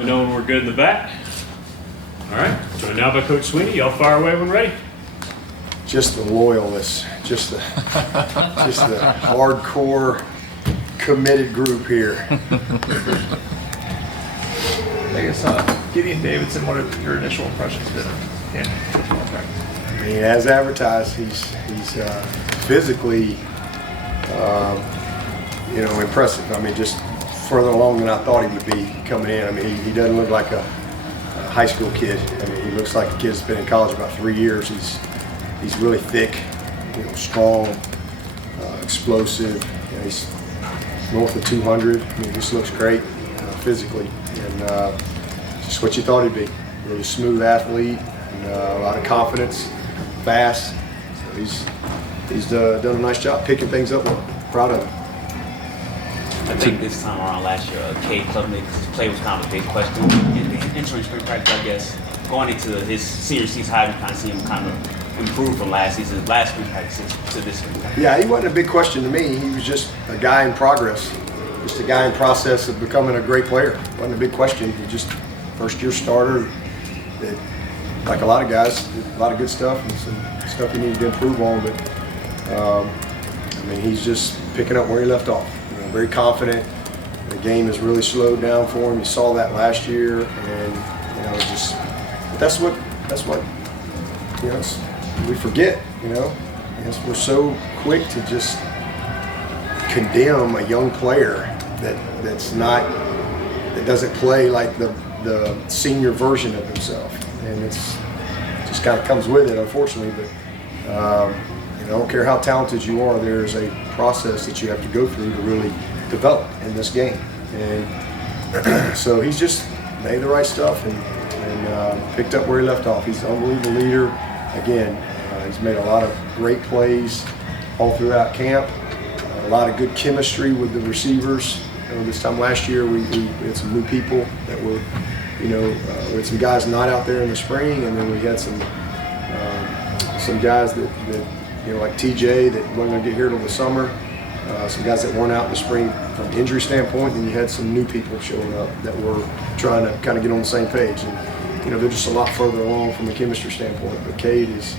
We know when we're good in the back. All right, joined now by Coach Swinney. Y'all fire away when ready. Just the loyalists, just the hardcore, committed group here. I guess Gideon Davidson, what have your initial impressions been in football practice? I mean, as advertised, he's physically, impressive. I mean, just further along than I thought he would be coming in. I mean, he doesn't look like a high school kid. I mean, he looks like a kid that's been in college about 3 years. He's really thick, strong, explosive. He's north of 200. I mean, he just looks great physically, and just what you thought he'd be. Really smooth athlete, and a lot of confidence, fast. So he's done a nice job picking things up. Proud of him. I think this time around last year, Cade Klubnik's play was kind of a big question. Entering spring practice, I guess, going into his senior season, how you kind of see him kind of improve from last spring practice to this spring practice? Yeah, he wasn't a big question to me. He was just a guy in progress, just a guy in process of becoming a great player. Wasn't a big question. He just first-year starter. That, like a lot of guys, did a lot of good stuff and some stuff he needed to improve on. But I mean, he's just picking up where he left off. Very confident. The game has really slowed down for him. You saw that last year, and but that's what we forget. We're so quick to just condemn a young player that doesn't play like the senior version of himself, and it's just kind of comes with it, unfortunately. But I don't care how talented you are, there's a process that you have to go through to really develop in this game. And so he's just made the right stuff and picked up where he left off. He's an unbelievable leader. Again, he's made a lot of great plays all throughout camp. A lot of good chemistry with the receivers. This time last year, we had some new people that were, we had some guys not out there in the spring, and then we had some guys that like TJ that wasn't going to get here till the summer. Some guys that weren't out in the spring from injury standpoint, and you had some new people showing up that were trying to kind of get on the same page. And they're just a lot further along from a chemistry standpoint. But Cade he's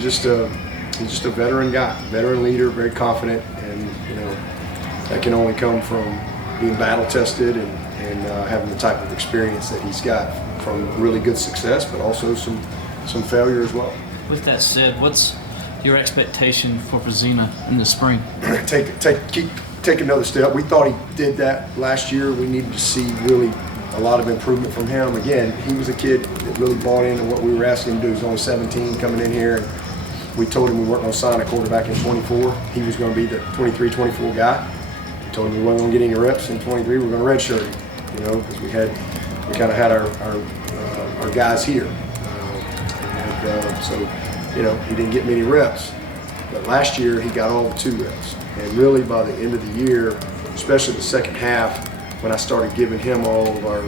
just a veteran guy, veteran leader, very confident, and that can only come from being battle tested and having the type of experience that he's got from really good success, but also some failure as well. With that said, what's your expectation for Vizina in the spring? Take another step. We thought he did that last year. We needed to see really a lot of improvement from him. Again, he was a kid that really bought into what we were asking him to do. He was only 17 coming in here, and we told him we weren't going to sign a quarterback in 24. He was going to be the 23, 24 guy. We told him we weren't going to get any reps in 23. We were going to redshirt him, because we kind of had our guys here. So he didn't get many reps. But last year, he got all 2 reps. And really, by the end of the year, especially the second half, when I started giving him all of our,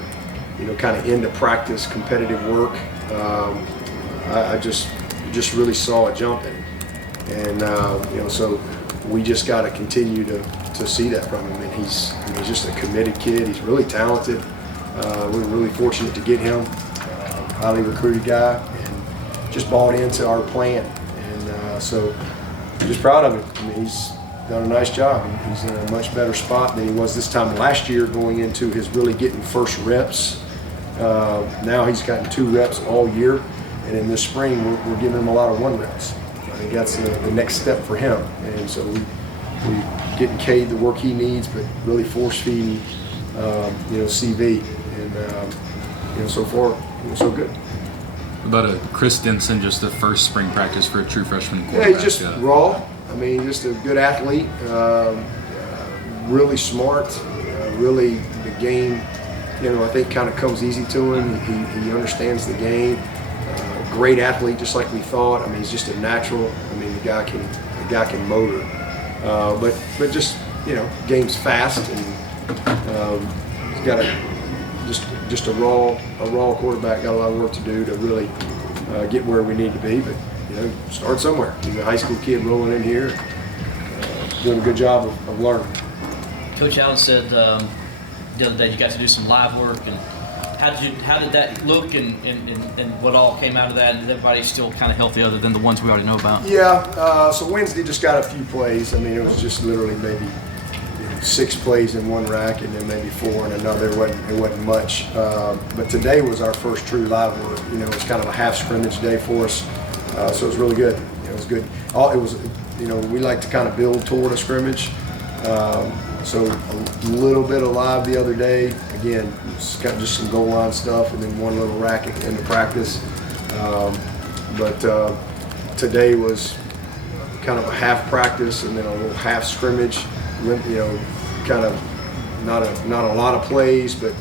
kind of end of practice competitive work, I just really saw a jump in him. And, so we just got to continue to see that from him. And he's just a committed kid. He's really talented. We're really fortunate to get him, highly recruited guy, and just bought into our plan. And so I'm just proud of him. I mean, he's done a nice job. He's in a much better spot than he was this time last year going into his really getting first reps. Now he's gotten 2 reps all year, and in this spring we're giving him a lot of 1 reps. I think that's the next step for him. And so we getting Cade the work he needs, but really force feeding CV. And so far so good. About Chris Denson, just the first spring practice for a true freshman quarterback. Yeah, he's just raw. I mean, just a good athlete, really smart, really the game, I think kind of comes easy to him. He understands the game. Great athlete, just like we thought. I mean, he's just a natural. I mean, the guy can motor. But just, game's fast, and he's got just a raw quarterback. Got a lot of work to do to really get where we need to be. But start somewhere. He's a high school kid rolling in here, doing a good job of learning. Coach Allen said the other day you got to do some live work, and How did that look, and what all came out of that? Is everybody still kind of healthy other than the ones we already know about? Yeah. So Wednesday just got a few plays. I mean, it was just literally maybe 6 plays in one rack, and then maybe 4 in another. It wasn't much. But today was our first true live work. You know, it was kind of a half scrimmage day for us, so it was really good. It was good. It was, we like to kind of build toward a scrimmage. So a little bit of live the other day. Again, it's kind of just some goal line stuff, and then one little rack in the practice. But today was kind of a half practice and then a little half scrimmage. Kind of not a lot of plays, but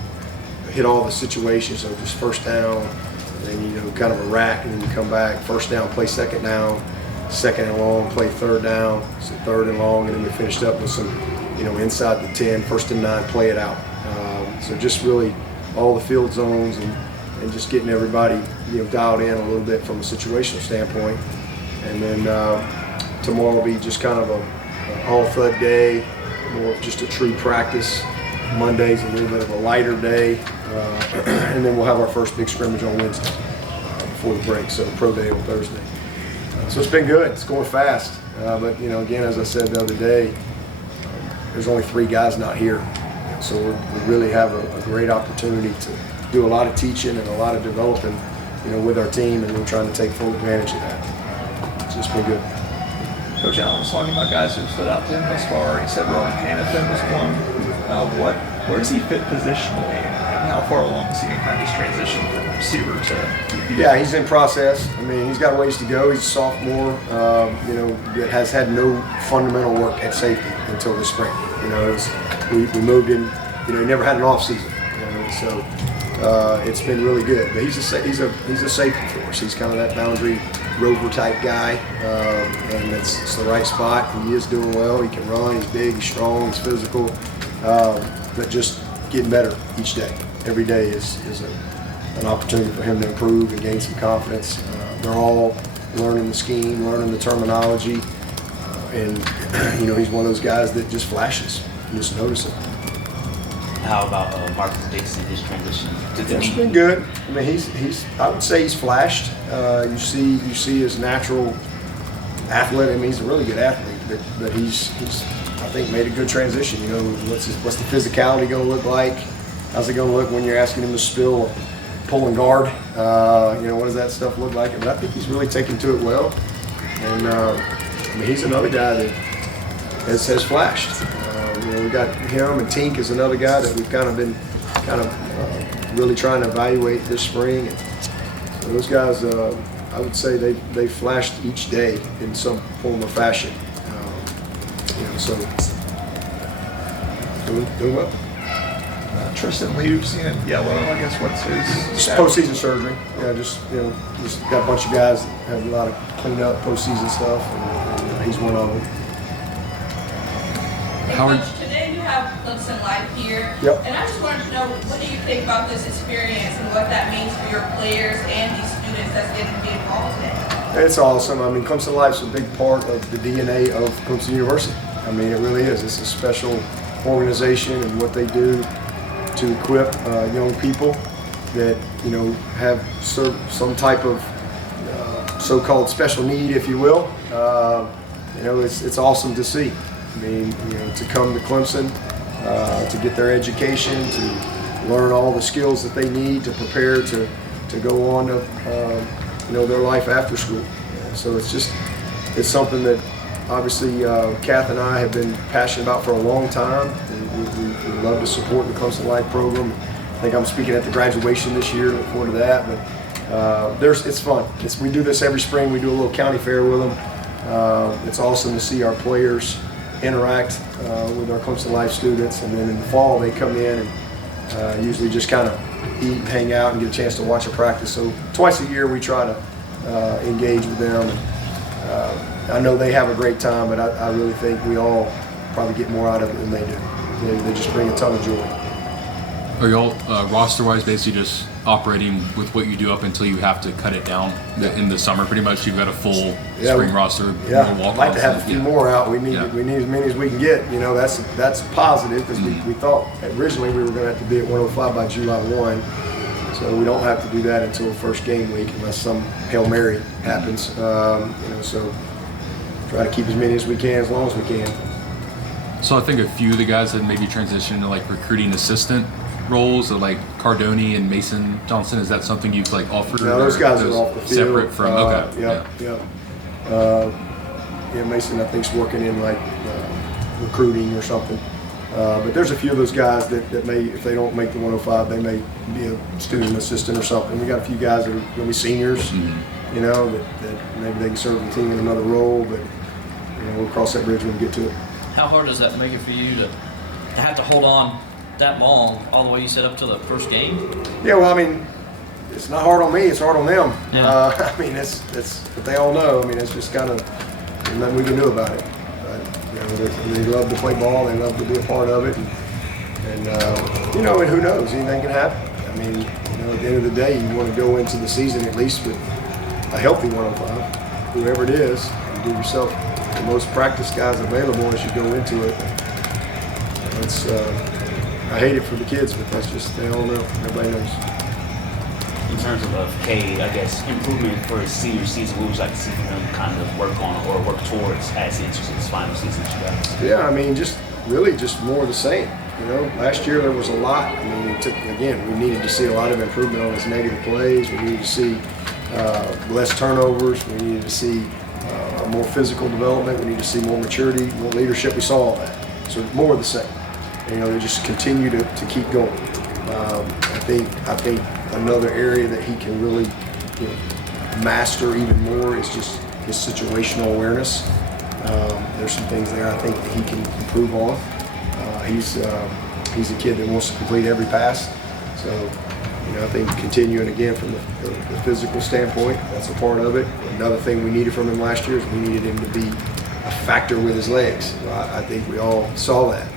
hit all the situations. So just first down, and then kind of a rack, and then you come back, first down, play second down, second and long, play third down, so third and long, and then we finished up with some, inside the 10, first and 9, play it out. So just really all the field zones and just getting everybody, dialed in a little bit from a situational standpoint. And then tomorrow will be just kind of a all thud day, more of just a true practice. Monday's a little bit of a lighter day, and then we'll have our first big scrimmage on Wednesday before the break, so pro day on Thursday. So it's been good. It's going fast, but again, as I said the other day, there's only 3 guys not here, so we really have a great opportunity to do a lot of teaching and a lot of developing, with our team, and we're trying to take full advantage of that. So it's been good. Coach Allen was talking about guys who stood out to him thus far. He said Rowan Canathan was one. Where does he fit positionally, and how far along is he in kind of this transition from receiver to? Yeah, he's in process. I mean, he's got a ways to go. He's a sophomore, that has had no fundamental work at safety until this spring. We moved him. He never had an off season, so it's been really good. But he's a safety for us. He's kind of that boundary rover type guy, and it's the right spot. He is doing well. He can run. He's big. He's strong. He's physical. But just getting better each day. Every day is an opportunity for him to improve and gain some confidence. They're all learning the scheme, learning the terminology, and he's one of those guys that just flashes. You just notice it. How about Marcus Dixon, his transition to the It's D? been good. I mean, he's. I would say he's flashed. You see his natural athlete. I mean, he's a really good athlete, but he's I think made a good transition. What's the physicality going to look like? How's it going to look when you're asking him to spill, pull and guard? What does that stuff look like? But I think he's really taken to it well. And I mean, he's another guy that has flashed. We got him, and Tink is another guy that we've kind of been really trying to evaluate this spring. And so those guys, I would say they flashed each day in some form or fashion. So doing well. Tristan Leaves in yellow. I guess what's his Just postseason surgery. Yeah, just got a bunch of guys that have a lot of cleanup postseason stuff, and he's one of them. Coach, today you have Clemson Live here, Yep. and I just wanted to know, what do you think about this experience and what that means for your players and these students that's getting to be involved today? It's awesome. I mean, Clemson Life's a big part of the DNA of Clemson University. I mean, it really is. It's a special organization, and what they do to equip young people that have some type of so-called special need, if you will. It's awesome to see. I mean, to come to Clemson, to get their education, to learn all the skills that they need to prepare to go on to their life after school. So it's something that obviously Kath and I have been passionate about for a long time. We love to support the Clemson Life program. I think I'm speaking at the graduation this year. Look forward to that. But it's fun. We do this every spring. We do a little county fair with them. It's awesome to see our players interact with our Clemson Life students, and then in the fall they come in and usually just kind of eat and hang out and get a chance to watch a practice. So twice a year we try to engage with them. I know they have a great time, but I really think we all probably get more out of it than they do. They just bring a ton of joy. Are y'all roster-wise basically just operating with what you do up until you have to cut it down in the summer? Pretty much, you've got a full spring roster. Yeah, I'd like to have a few more out. We need as many as we can get. That's positive, because we thought originally we were going to have to be at 105 by July 1. So we don't have to do that until the first game week unless some Hail Mary happens. So try to keep as many as we can, as long as we can. So I think a few of the guys that maybe transitioned to like recruiting assistant roles, or like Cardoni and Mason Johnson. Is that something you've like offered? No, those guys are off the field. Separate from okay. Yeah, Mason I think's working in like recruiting or something. But there's a few of those guys that may, if they don't make the 105, they may be a student assistant or something. We got a few guys that are going to be seniors, that maybe they can serve the team in another role, but we'll cross that bridge when we get to it. How hard does that make it for you to have to hold on that long, all the way you said up to the first game? Yeah, well, I mean, it's not hard on me, it's hard on them. Yeah. I mean, that's what they all know. I mean, it's just kind of nothing we can do about it. They love to play ball, they love to be a part of it, and who knows, anything can happen. I mean, at the end of the day, you want to go into the season at least with a healthy 105, whoever it is, and give yourself the most practice guys available as you go into it. I hate it for the kids, but that's just, they all know, everybody knows. In terms of K, I guess, improvement for his senior season, what would you like to see him kind of work on or work towards as he enters his final season with you guys? Yeah, I mean, just more of the same. Last year there was a lot. I mean, we needed to see a lot of improvement on his negative plays. We needed to see less turnovers. We needed to see more physical development. We needed to see more maturity, more leadership. We saw all that. So more of the same. They just continue to keep going. I think another area that he can really master even more is just his situational awareness. There's some things there I think that he can improve on. He's a kid that wants to complete every pass. So, I think continuing again from the physical standpoint, that's a part of it. Another thing we needed from him last year is we needed him to be a factor with his legs. I think we all saw that.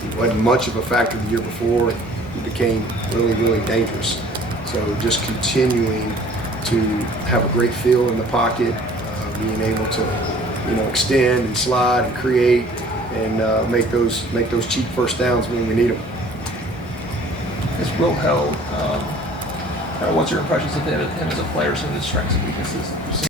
He wasn't much of a factor the year before. He became really, really dangerous. So just continuing to have a great feel in the pocket, being able to, extend and slide and create and make those cheap first downs when we need them. It's real held. What's your impressions of him as a player, some of his strengths and weaknesses?